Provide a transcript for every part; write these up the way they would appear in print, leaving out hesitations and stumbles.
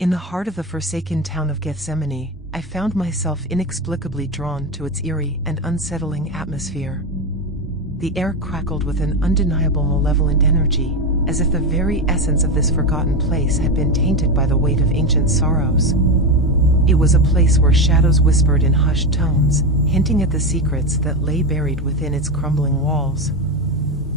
In the heart of the forsaken town of Gethsemane, I found myself inexplicably drawn to its eerie and unsettling atmosphere. The air crackled with an undeniable malevolent energy, as if the very essence of this forgotten place had been tainted by the weight of ancient sorrows. It was a place where shadows whispered in hushed tones, hinting at the secrets that lay buried within its crumbling walls.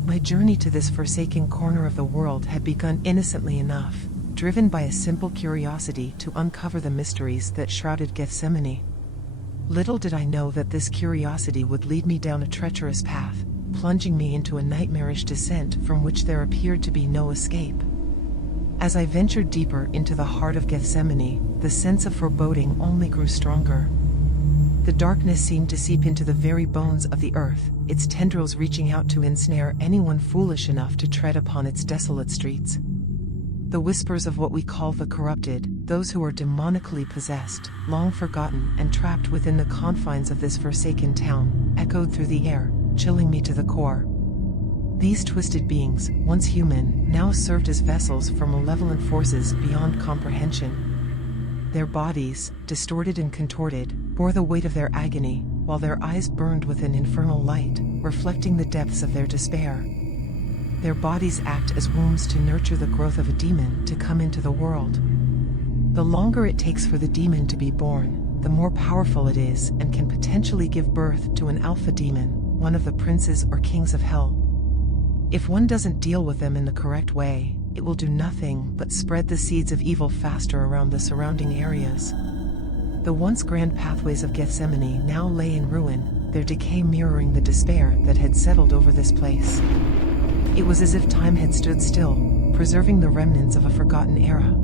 My journey to this forsaken corner of the world had begun innocently enough, driven by a simple curiosity to uncover the mysteries that shrouded Gethsemane. Little did I know that this curiosity would lead me down a treacherous path, plunging me into a nightmarish descent from which there appeared to be no escape. As I ventured deeper into the heart of Gethsemane, the sense of foreboding only grew stronger. The darkness seemed to seep into the very bones of the earth, its tendrils reaching out to ensnare anyone foolish enough to tread upon its desolate streets. The whispers of what we call the corrupted, those who are demonically possessed, long forgotten and trapped within the confines of this forsaken town, echoed through the air, chilling me to the core. These twisted beings, once human, now served as vessels for malevolent forces beyond comprehension. Their bodies, distorted and contorted, bore the weight of their agony, while their eyes burned with an infernal light, reflecting the depths of their despair. Their bodies act as wombs to nurture the growth of a demon to come into the world. The longer it takes for the demon to be born, the more powerful it is and can potentially give birth to an alpha demon, one of the princes or kings of hell. If one doesn't deal with them in the correct way, it will do nothing but spread the seeds of evil faster around the surrounding areas. The once grand pathways of Gethsemane now lay in ruin, their decay mirroring the despair that had settled over this place. It was as if time had stood still, preserving the remnants of a forgotten era.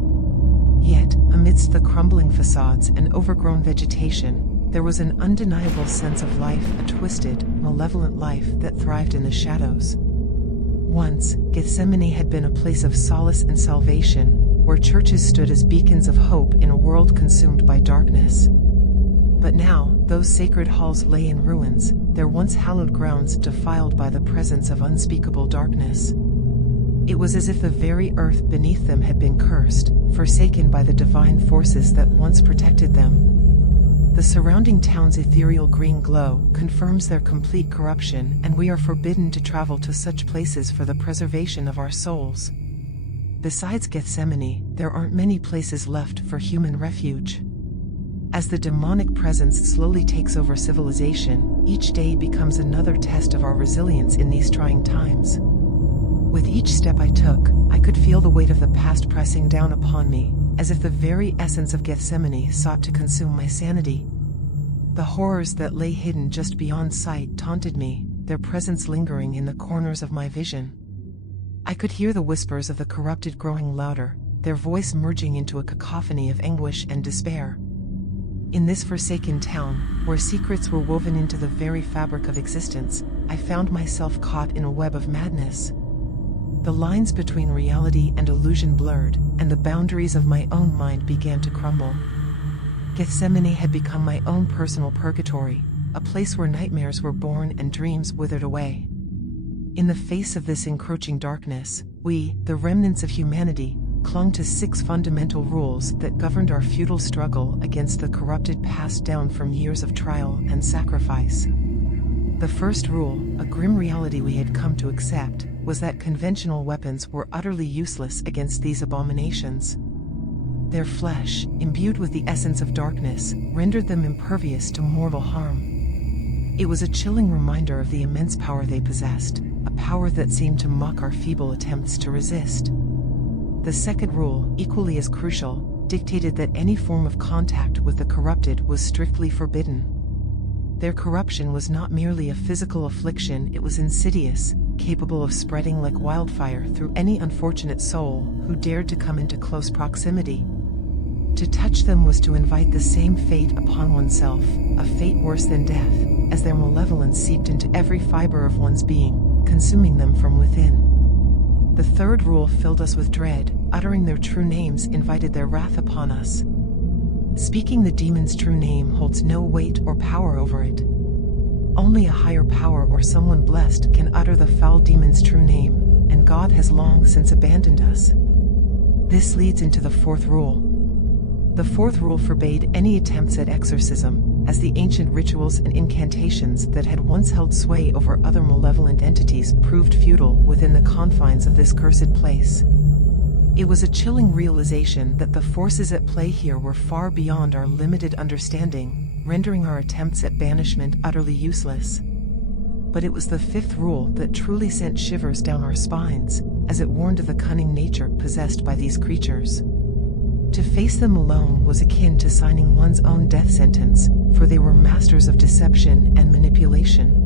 Yet, amidst the crumbling facades and overgrown vegetation, there was an undeniable sense of life, a twisted, malevolent life that thrived in the shadows. Once, Gethsemane had been a place of solace and salvation, where churches stood as beacons of hope in a world consumed by darkness. But now, those sacred halls lay in ruins, their once hallowed grounds defiled by the presence of unspeakable darkness. It was as if the very earth beneath them had been cursed, forsaken by the divine forces that once protected them. The surrounding town's ethereal green glow confirms their complete corruption, and we are forbidden to travel to such places for the preservation of our souls. Besides Gethsemane, there aren't many places left for human refuge. As the demonic presence slowly takes over civilization, each day becomes another test of our resilience in these trying times. With each step I took, I could feel the weight of the past pressing down upon me, as if the very essence of Gethsemane sought to consume my sanity. The horrors that lay hidden just beyond sight taunted me, their presence lingering in the corners of my vision. I could hear the whispers of the corrupted growing louder, their voice merging into a cacophony of anguish and despair. In this forsaken town, where secrets were woven into the very fabric of existence, I found myself caught in a web of madness. The lines between reality and illusion blurred, and the boundaries of my own mind began to crumble. Gethsemane had become my own personal purgatory, a place where nightmares were born and dreams withered away. In the face of this encroaching darkness, we, the remnants of humanity, clung to 6 fundamental rules that governed our futile struggle against the corrupted passed down from years of trial and sacrifice. The first rule, a grim reality we had come to accept, was that conventional weapons were utterly useless against these abominations. Their flesh, imbued with the essence of darkness, rendered them impervious to mortal harm. It was a chilling reminder of the immense power they possessed, a power that seemed to mock our feeble attempts to resist. The second rule, equally as crucial, dictated that any form of contact with the corrupted was strictly forbidden. Their corruption was not merely a physical affliction, it was insidious, capable of spreading like wildfire through any unfortunate soul who dared to come into close proximity. To touch them was to invite the same fate upon oneself, a fate worse than death, as their malevolence seeped into every fiber of one's being, consuming them from within. The third rule filled us with dread, uttering their true names invited their wrath upon us. Speaking the demon's true name holds no weight or power over it. Only a higher power or someone blessed can utter the foul demon's true name, and God has long since abandoned us. This leads into the fourth rule. The fourth rule forbade any attempts at exorcism, as the ancient rituals and incantations that had once held sway over other malevolent entities proved futile within the confines of this cursed place. It was a chilling realization that the forces at play here were far beyond our limited understanding, rendering our attempts at banishment utterly useless. But it was the fifth rule that truly sent shivers down our spines, as it warned of the cunning nature possessed by these creatures. To face them alone was akin to signing one's own death sentence, for they were masters of deception and manipulation.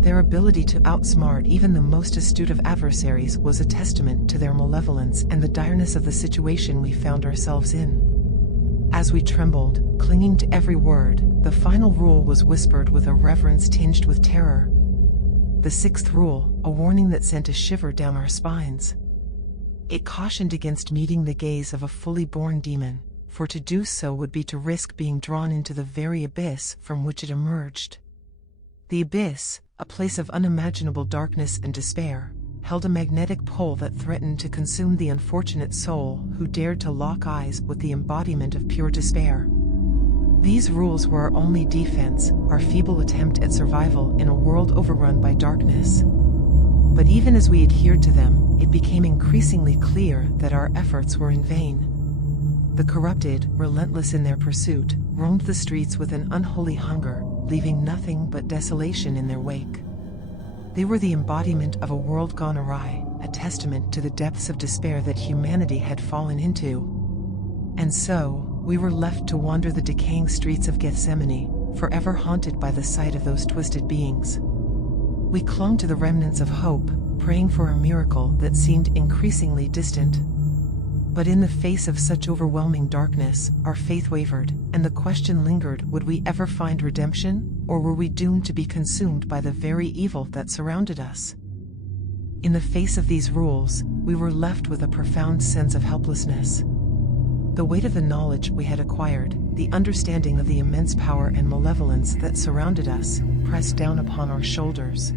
Their ability to outsmart even the most astute of adversaries was a testament to their malevolence and the direness of the situation we found ourselves in. As we trembled, clinging to every word, the final rule was whispered with a reverence tinged with terror. The sixth rule, a warning that sent a shiver down our spines. It cautioned against meeting the gaze of a fully born demon, for to do so would be to risk being drawn into the very abyss from which it emerged. The abyss, a place of unimaginable darkness and despair, held a magnetic pull that threatened to consume the unfortunate soul who dared to lock eyes with the embodiment of pure despair. These rules were our only defense, our feeble attempt at survival in a world overrun by darkness. But even as we adhered to them, it became increasingly clear that our efforts were in vain. The corrupted, relentless in their pursuit, roamed the streets with an unholy hunger, leaving nothing but desolation in their wake. They were the embodiment of a world gone awry, a testament to the depths of despair that humanity had fallen into. And so, we were left to wander the decaying streets of Gethsemane, forever haunted by the sight of those twisted beings. We clung to the remnants of hope, praying for a miracle that seemed increasingly distant. But in the face of such overwhelming darkness, our faith wavered, and the question lingered: would we ever find redemption, or were we doomed to be consumed by the very evil that surrounded us? In the face of these rules, we were left with a profound sense of helplessness. The weight of the knowledge we had acquired, the understanding of the immense power and malevolence that surrounded us, pressed down upon our shoulders.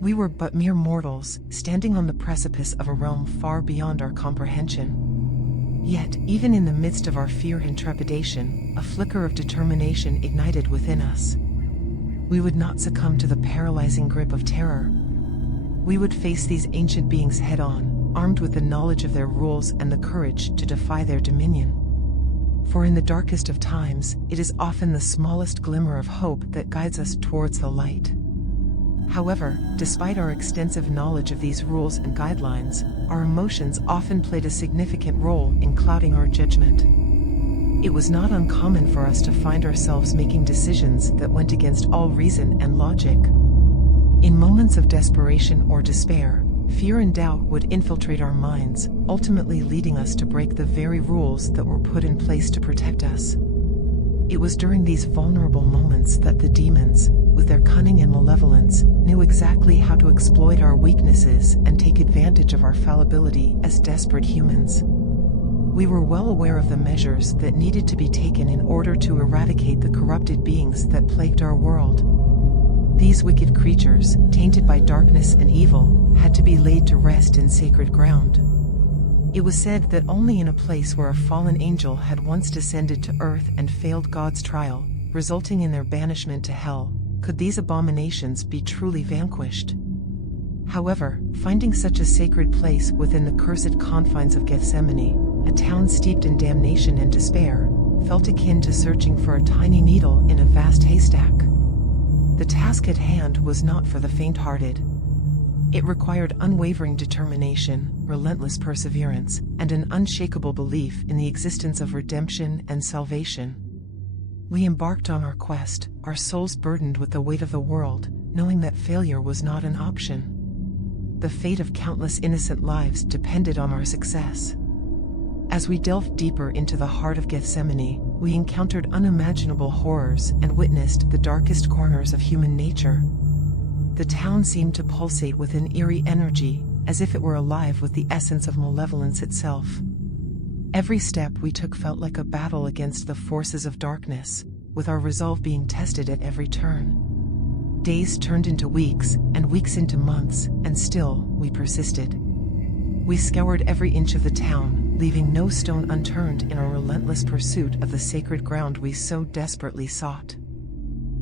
We were but mere mortals, standing on the precipice of a realm far beyond our comprehension. Yet, even in the midst of our fear and trepidation, a flicker of determination ignited within us. We would not succumb to the paralyzing grip of terror. We would face these ancient beings head-on, armed with the knowledge of their rules and the courage to defy their dominion. For in the darkest of times, it is often the smallest glimmer of hope that guides us towards the light. However, despite our extensive knowledge of these rules and guidelines, our emotions often played a significant role in clouding our judgment. It was not uncommon for us to find ourselves making decisions that went against all reason and logic. In moments of desperation or despair, fear and doubt would infiltrate our minds, ultimately leading us to break the very rules that were put in place to protect us. It was during these vulnerable moments that the demons, with their cunning and malevolence, knew exactly how to exploit our weaknesses and take advantage of our fallibility as desperate humans. We were well aware of the measures that needed to be taken in order to eradicate the corrupted beings that plagued our world. These wicked creatures, tainted by darkness and evil, had to be laid to rest in sacred ground. It was said that only in a place where a fallen angel had once descended to earth and failed God's trial, resulting in their banishment to hell, could these abominations be truly vanquished. However, finding such a sacred place within the cursed confines of Gethsemane, a town steeped in damnation and despair, felt akin to searching for a tiny needle in a vast haystack. The task at hand was not for the faint-hearted. It required unwavering determination, relentless perseverance, and an unshakable belief in the existence of redemption and salvation. We embarked on our quest, our souls burdened with the weight of the world, knowing that failure was not an option. The fate of countless innocent lives depended on our success. As we delved deeper into the heart of Gethsemane, we encountered unimaginable horrors and witnessed the darkest corners of human nature. The town seemed to pulsate with an eerie energy, as if it were alive with the essence of malevolence itself. Every step we took felt like a battle against the forces of darkness, with our resolve being tested at every turn. Days turned into weeks, and weeks into months, and still, we persisted. We scoured every inch of the town, leaving no stone unturned in our relentless pursuit of the sacred ground we so desperately sought.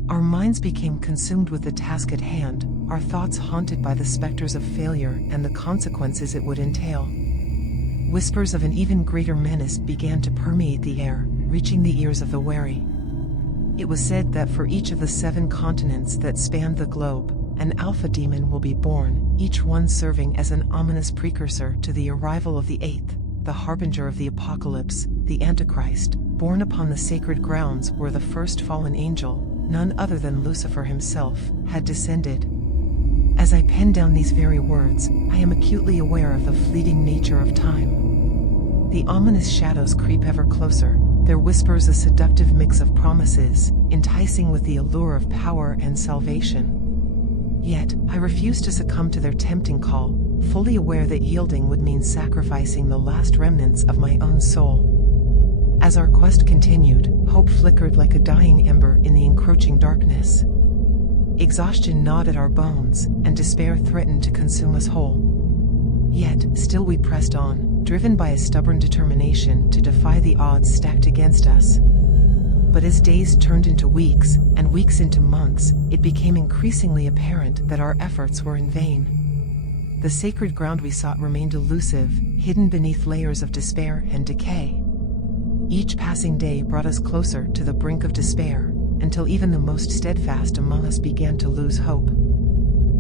Our minds became consumed with the task at hand, our thoughts haunted by the specters of failure and the consequences it would entail. Whispers of an even greater menace began to permeate the air, reaching the ears of the wary. It was said that for each of the 7 continents that spanned the globe, an alpha demon will be born, each one serving as an ominous precursor to the arrival of the 8th, the harbinger of the apocalypse, the Antichrist, born upon the sacred grounds where the first fallen angel, none other than Lucifer himself, had descended. As I pen down these very words, I am acutely aware of the fleeting nature of time. The ominous shadows creep ever closer, their whispers a seductive mix of promises, enticing with the allure of power and salvation. Yet, I refuse to succumb to their tempting call, fully aware that yielding would mean sacrificing the last remnants of my own soul. As our quest continued, hope flickered like a dying ember in the encroaching darkness. Exhaustion gnawed at our bones, and despair threatened to consume us whole. Yet, still we pressed on, driven by a stubborn determination to defy the odds stacked against us. But as days turned into weeks, and weeks into months, it became increasingly apparent that our efforts were in vain. The sacred ground we sought remained elusive, hidden beneath layers of despair and decay. Each passing day brought us closer to the brink of despair, until even the most steadfast among us began to lose hope.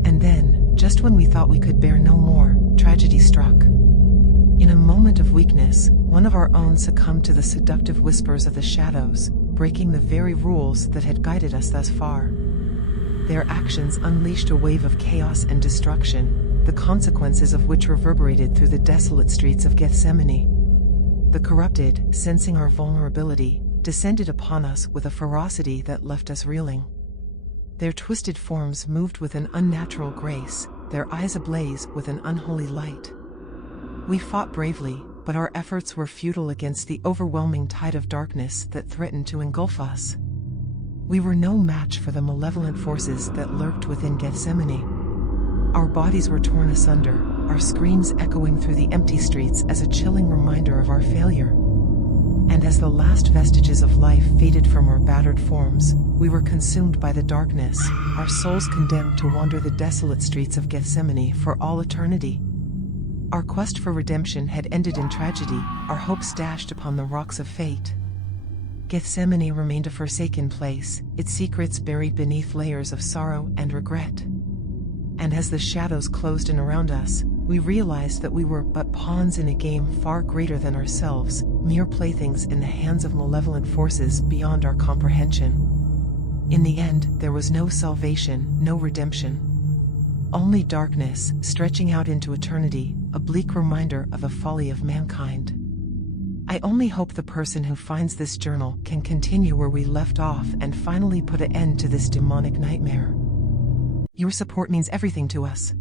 And then, just when we thought we could bear no more, tragedy struck. In a moment of weakness, one of our own succumbed to the seductive whispers of the shadows, breaking the very rules that had guided us thus far. Their actions unleashed a wave of chaos and destruction, the consequences of which reverberated through the desolate streets of Gethsemane. The corrupted, sensing our vulnerability, descended upon us with a ferocity that left us reeling. Their twisted forms moved with an unnatural grace, their eyes ablaze with an unholy light. We fought bravely, but our efforts were futile against the overwhelming tide of darkness that threatened to engulf us. We were no match for the malevolent forces that lurked within Gethsemane. Our bodies were torn asunder, our screams echoing through the empty streets as a chilling reminder of our failure. And as the last vestiges of life faded from our battered forms, we were consumed by the darkness, our souls condemned to wander the desolate streets of Gethsemane for all eternity. Our quest for redemption had ended in tragedy, our hopes dashed upon the rocks of fate. Gethsemane remained a forsaken place, its secrets buried beneath layers of sorrow and regret. And as the shadows closed in around us, we realized that we were but pawns in a game far greater than ourselves, mere playthings in the hands of malevolent forces beyond our comprehension. In the end, there was no salvation, no redemption. Only darkness, stretching out into eternity, a bleak reminder of the folly of mankind. I only hope the person who finds this journal can continue where we left off and finally put an end to this demonic nightmare. Your support means everything to us.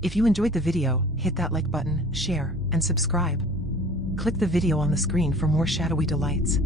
If you enjoyed the video, hit that like button, share, and subscribe. Click the video on the screen for more shadowy delights.